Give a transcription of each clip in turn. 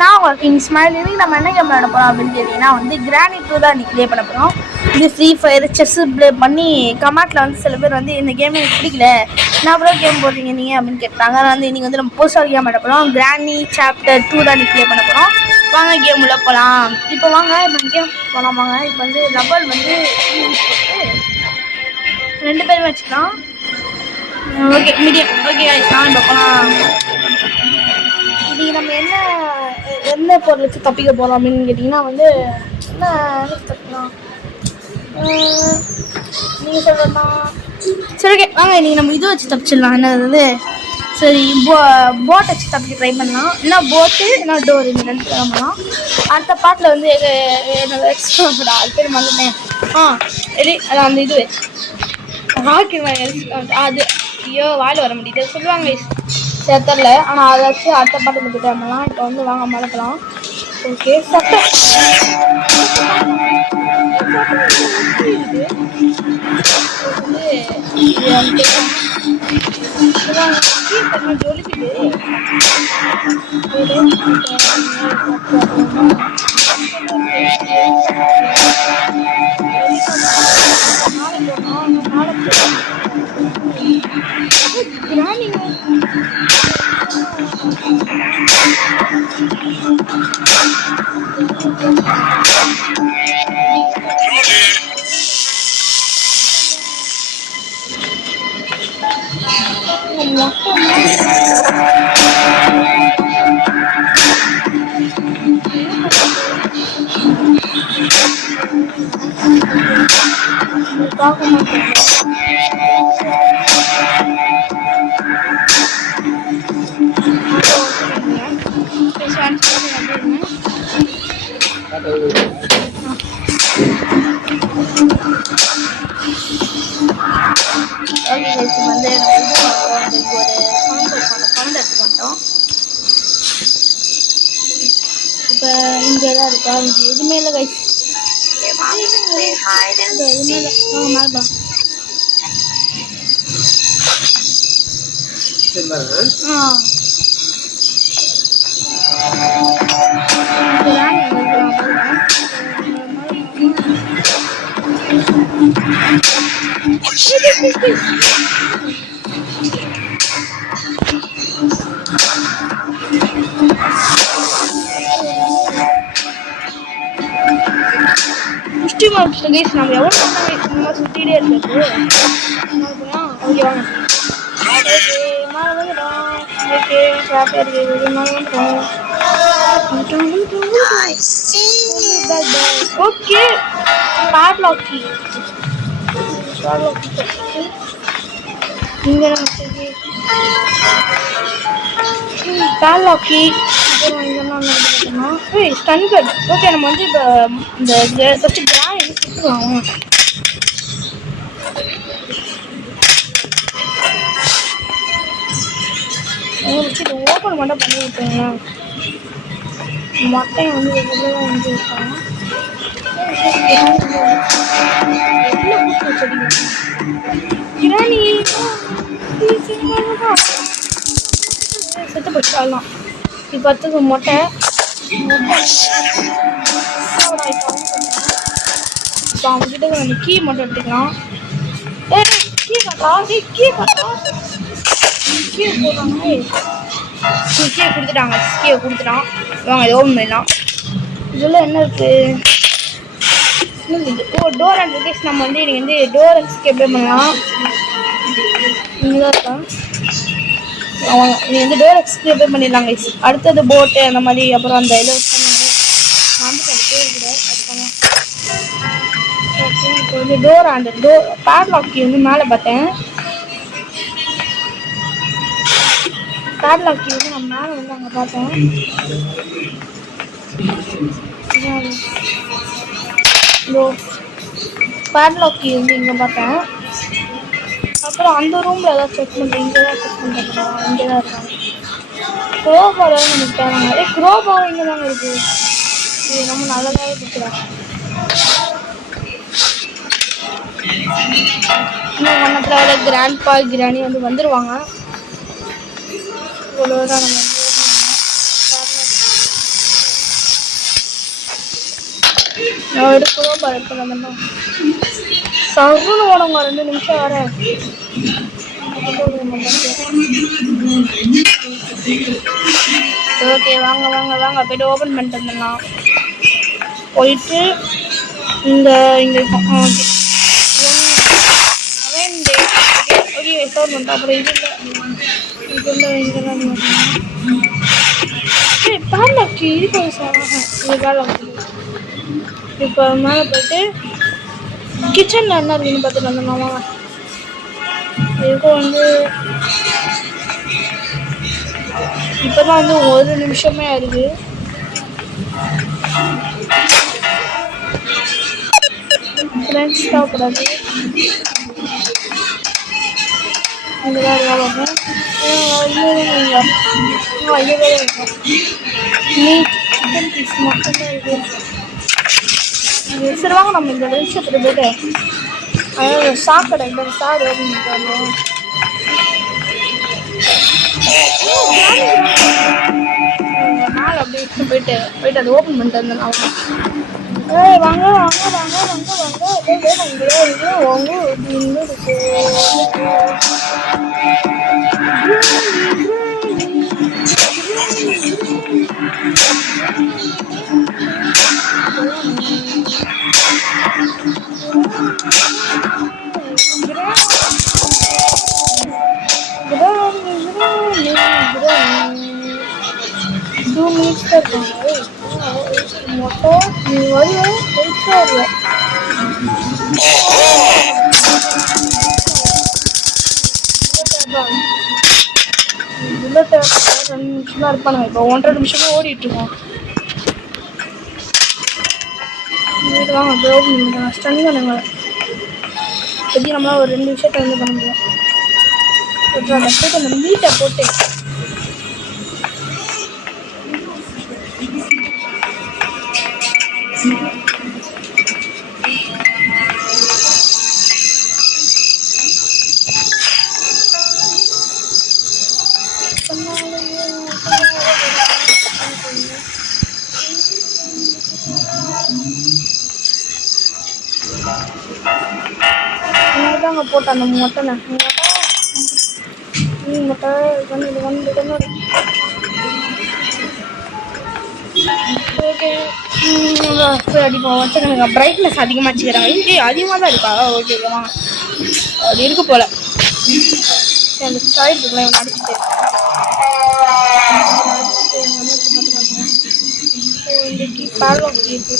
நான் working smile. இன்னைக்கு நம்ம என்ன கேம் விளையாட போகிறோம் அப்படின்னு கேட்டிங்கன்னா வந்து கிரானி 2 தான் இன்றைக்கி ப்ளே பண்ண போகிறோம். இது ஃப்ரீ ஃபயர் செஸ்ஸு ப்ளே பண்ணி கமெண்ட்டில் வந்து சில பேர் வந்து இந்த கேம் எனக்கு பிடிக்கல, நான் அப்புறம் கேம் போடுறீங்க நீங்கள் அப்படின்னு கேட்டாங்க. அதனால் வந்து இன்றைக்கி வந்து நம்ம புதுசாக கேம் விளையாட போகிறோம். கிரானி சாப்டர் 2 தான் இன்றைக்கி ப்ளே பண்ண போகிறோம். வாங்க கேம் உள்ள போகலாம். இப்போ வாங்க இப்போ கேம் போகலாம். வாங்க இப்போ வந்து லெவல் வந்து 2 பேருமே வச்சுக்கலாம். Okay medium. ஓகே நான் இப்போ போகலாம். இன்றைக்கி நம்ம என்ன பொருள் வச்சு தப்பிக்க போகிறோம் அப்படின்னு கேட்டிங்கன்னா வந்து என்ன தப்பிக்கலாம் நீங்கள் சொல்கிறதா சரி. ஓகே வாங்க இன்றைக்கி நம்ம இது வச்சு தப்பிச்சிடலாம். என்னது சரி போட் வச்சு தப்பிக்க ட்ரை பண்ணலாம். இல்லை போட்டு இல்லை டோர் இந்த 2 பண்ணலாம். அடுத்த பாட்டில் வந்து என்னோட எக்ஸ்ட்ரா அது பேர் மறந்துட்டேன். ரெடி அதான் அந்த இது அது ஐயோ வாயில் வர முடியுது சொல்லுவாங்க சேர்த்தரல. ஆனால் அதை வச்சு அடுத்த பாட்டில் போட்டு பண்ணலாம். இப்போ வந்து வாங்க மறக்கலாம். ஓகே சட்டம் ஜொலிக்குது. பார்க்க மாட்டேன். ஓகே கைஸ் வந்து ஒரு சவுண்ட் எடுத்துக்கிட்டோம். இப்போ இங்கே தான் இருக்கா, இங்கே எதுவுமே இல்லை கைஸ். எதுவுமே இல்லை. மேலே புஷ்டி மார்க்ஸ் கைஸ் நம்ம எவ்வளோ நம்ம சுற்றிட்டே இருக்குது. ஓகே வாங்க மேலே வந்துடும். ஓகே ஹாப்பியாக இருக்குது. மேலே வந்துடும். ஓகே padlock இங்கே நம்ம padlock அப்புறம் இதெல்லாம் நடந்துக்கணும். Stun cut. ஓகே நம்ம வந்து இப்போ இந்த ஃபஸ்ட்டு கிரான் எடுத்து சுற்றுவாங்க. வச்சு ஓப்பன் மட்டும் பண்ணி விட்டுருங்களா. மட்டையை வந்து எவ்வளோ வந்து இருக்காங்க. கிரானி செத்து போச்சாலாம். இப்போ அடுத்தது மொட்டை. இப்போ அவங்ககிட்ட அந்த கீ மட்டும் எடுத்துக்கலாம். கீ போடுறாங்க. கீயை கொடுத்துட்டாங்க. கீயை கொடுத்துட்டான். வாங்க இது ஓப்பன் பண்ணலாம். இதெல்லாம் என்ன இருக்குது? Door and recess. நம்ம வந்து இன்றைக்கி வந்து டோர் எக்ஸ்கேப் எப்படி பண்ணலாம். இங்கே தான் இருக்கான். நீ வந்து டோர் எக்ஸ்கேப் பண்ணிடலாம் கைஸ். அடுத்தது போட்டு அந்த மாதிரி அப்புறம் அந்த இதில் ஓகே இப்போ வந்து டோர் அந்த பேட்லாக்கி வந்து மேலே பார்த்தேன். பேட்லாக்கி வந்து நான் மேலே வந்து அங்கே பார்த்தேன். பேட்லாக்கி வந்து இங்கே பார்த்தேன். அப்புறம் அந்த ரூமில் ஏதாவது செக் பண்ணுறேன். இங்கே தான் செக் பண்ணுறேன். இங்கே தான் இருக்காங்க. க்ரோபார் நமக்கு தராங்க. க்ரோபார் இங்கே தாங்க இருக்குது. இது நம்ம நல்லதாகவே கொடுக்குறாங்க. இன்னும் ஒன்றத்தில் கிராண்ட்பா கிராணி வந்து வந்துடுவாங்க. இவ்வளோ தான் நம்ம நான் எடுக்கிறோம் பாருப்பா சருன்னு ஓடங்க 2 நிமிஷம் வர. ஓகே வாங்க வாங்க வாங்க போய்ட்டு ஓப்பன் பண்ணிட்டு வந்துடலாம். போயிட்டு இந்த இங்கே இருக்கும். ஓகே ஸ்டோர் பண்ணிட்டோம். அப்புறம் இது இல்லை இதெல்லாம் பேலக்கு இது இது வேலை. இப்போ மேலே போயிட்டு கிச்சனில் என்ன இருக்குன்னு பார்த்துட்டு வந்துடலாமா? இதுக்கும் வந்து இப்போ தான் வந்து 1 நிமிஷமே இருக்குது. ஃப்ரெண்ட்ஸ் சாப்பிடாது இந்த வேறு வேலை ஐயவே இருக்கும். மீட் சிக்கன் பீஸ் மட்டும்தான் இருக்குது. சரி வாங்க நம்ம இந்த நிமிஷத்துல போய்ட்டு அதாவது சாக்கடை இந்த சார் வரணும். நாள் அப்படி எடுத்து போயிட்டு அதை ஓப்பன் பண்ணிட்டு வந்தேன். வாங்க வாங்க வாங்க வாங்க வாங்க வாங்க இருக்கு. மொத்தம் நீ வருவ வருவேன். புல்லட் 2 நிமிஷம் தான் இருப்பானுங்க. இப்போ 1.5 நிமிஷமே ஓடிட்டு இருக்கோம். வீட்டு வாங்க ஸ்டனி பண்ணுங்க. எப்படி நம்மளால் ஒரு 2 நிமிஷத்தை வந்து பண்ண முடியும். அந்த மீட்டை போட்டு தாங்க போட்ட அந்த மொட்டை மொட்டை ஓகே அடிப்போம். வச்சுக்கணுங்க பிரைட்னஸ் அதிகமாக வச்சுக்கிறாங்க. இங்கே அதிகமாக தான் இருக்கா? ஓகேவா அது இருக்கு போல். அந்த சைடு இருக்குல்ல இவன் அடிச்சுட்டு இன்றைக்கி பேலோக் இருக்கு.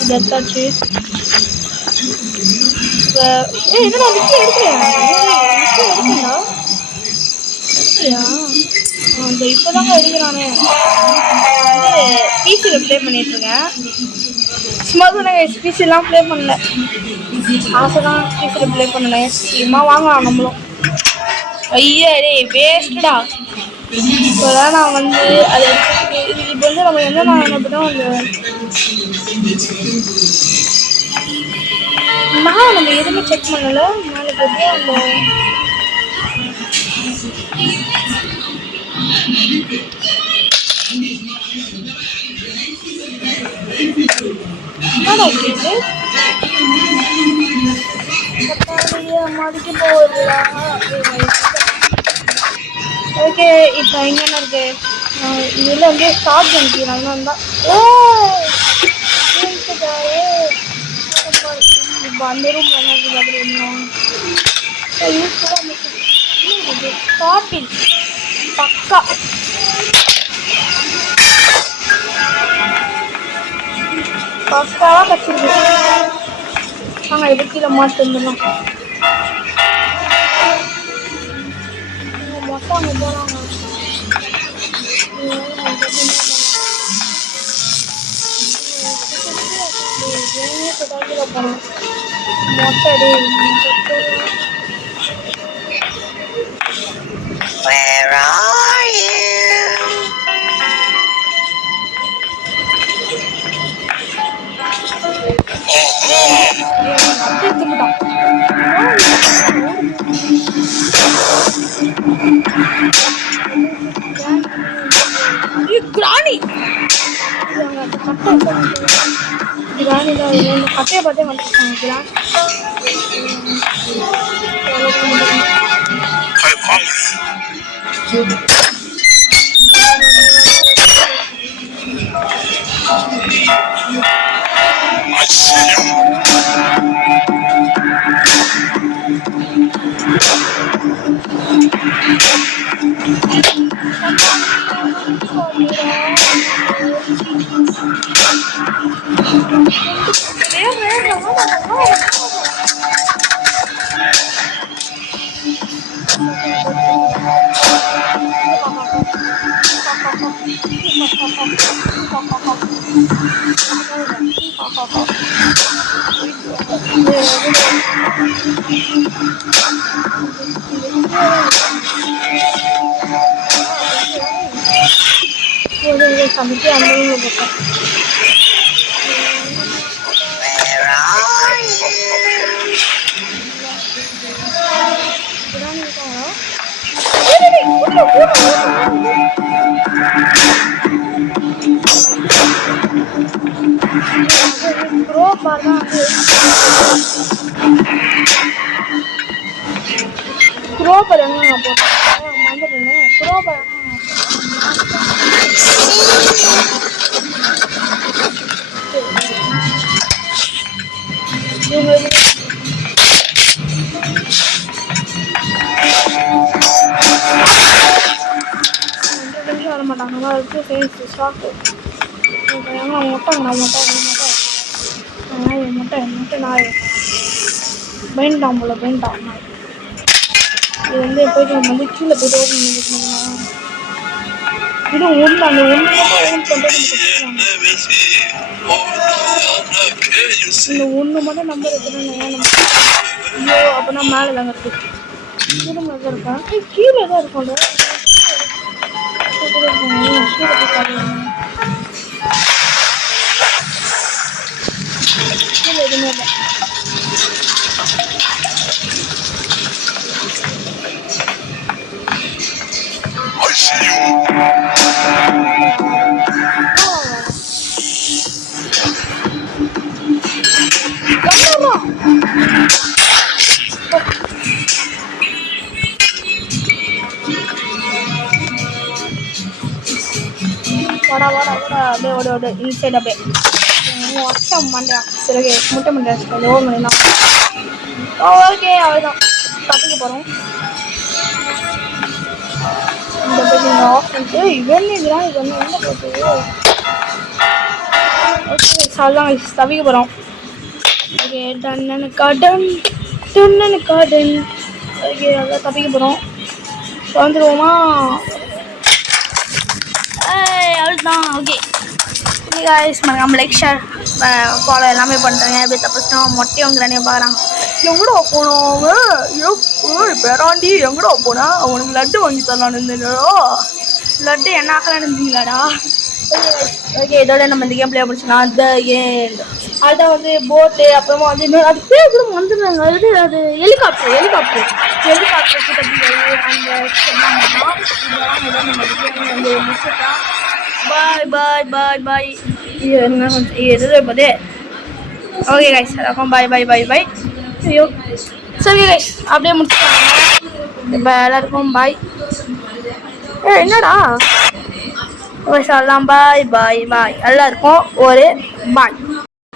இது எடுத்தாச்சு. என்னடா விக்கி எடுக்கலையா? எடுக்கலையா? அந்த இப்போதாங்க எடுக்கிறானே. பிசியில் ப்ளே பண்ணிட்டுருக்கேன். சும்மா தான் பிசிலாம் ப்ளே பண்ணல. ஆசை தான் பிசியில் ப்ளே பண்ணல. சும்மா வாங்கலாம் நம்மளும். ஐயா டே வேஸ்ட்டா. இப்போ தான் நான் வந்து அது இப்போ வந்து நம்ம என்ன அப்படின்னா அந்த மேலே நம்ம எதுவுமே செக் பண்ணல. மேலே போட்டு அந்த மதிக்க போகுதுடா. ஓகே இப்போ எங்கே என்ன இருக்கு? இதில் வந்து ஸ்டார்ட் பண்ணிக்கிறாங்க தான். இப்போ அந்த ரூம் காட்டில் பக்கா பக்காவாக கச்சிருக்கு. நாங்கள் இது கீழே மாட்டு வந்துடலாம். மொத்தம் அங்கே போகிறாங்க. போகிறோம் மொட்டை Where are you? Granny! இந்த கட்டையை பார்த்தே வந்துருக்காங்க. சமைச்சு அந்த போட்டேன். குரோபர் எங்க நான் போட்டேன் மறந்துட்டேன். குரோபர் வர மாட்டாங்க. ஸ்டாக்கு முட்டை நாய் பெயிண்டாம் போல பெயிண்டாம். இது வந்து போயிட்டு நம்ம வந்து கீழே போய்ட்டு ஓப்பன் பண்ணிக்கலாம். இது ஒன்று அந்த ஒன்று மட்டும் இந்த ஒன்று மட்டும் நம்பர் வைக்கணும். ஐயோ அப்போனா மேலே தாங்க இருக்கு. கீழே தான் இருக்கா? கீழே தான் இருக்கும். கீழே எதுவுமே இல்லை. வாடா வாடா வாடா அப்படியே ஓட ஓட இன்சைட் அப்படியே வருஷம் பண்ணுறான். சரி ஓகே முட்டை பண்ணுறேன் ஓவர் பண்ணிடலாம். ஓகே அவ்வளோதான் தப்பிக்க போகிறோம். இந்த பேஜ் ஆஃப் பண்ணிட்டு இவன்னுங்கிறான். இது வந்து எங்கே போகுது? ஓகே அவ்வளோதான் தவிக்க போகிறோம். ஓகே டன்னு கார்டன் டன்னு கார்டன். ஓகே அதான் தப்பிக்க போகிறோம். வந்துடுவோமா? அவ்வளோதான். ஓகே guys மறக்காம லைக் ஷேர் ஃபாலோ எல்லாமே பண்ணுறேங்க. எப்படி தப்பிச்சிட்டா மொட்டையும் கிராண்டியும் பார்க்குறாங்க. எங்கடா போனோங்க? பேராண்டி எங்கடா போனா? அவனுக்கு லட்டு வாங்கி தரலான்னு இருந்தேடா. லட்டு என்ன ஆகலான்னு இருந்தீங்களாடா? ஓகே இதோட நம்ம இந்த கேம் பிளே பிடிச்சோன்னா அதுதான் வந்து போட்டு அப்புறமா வந்து இன்னொரு அது பேர் கூட வந்துடுறாங்க. அது ஹெலிகாப்டர் கிட்ட அந்த வந்து முடிச்சுட்டா. பாய் பாய் பாய் பாய். என்ன கொஞ்சம் எது போதே. ஓகே கைஸ் அதான் பாய் பாய் பாய் பாய். ஐயோ சரி கைஸ் அப்படியே முடிச்சுட்டாங்க. இப்போ எல்லாருக்கும் பாய். என்னடா சொல்லலாம் பாய் பாய் பாய் எல்லாருக்கும் ஒரு பாய்.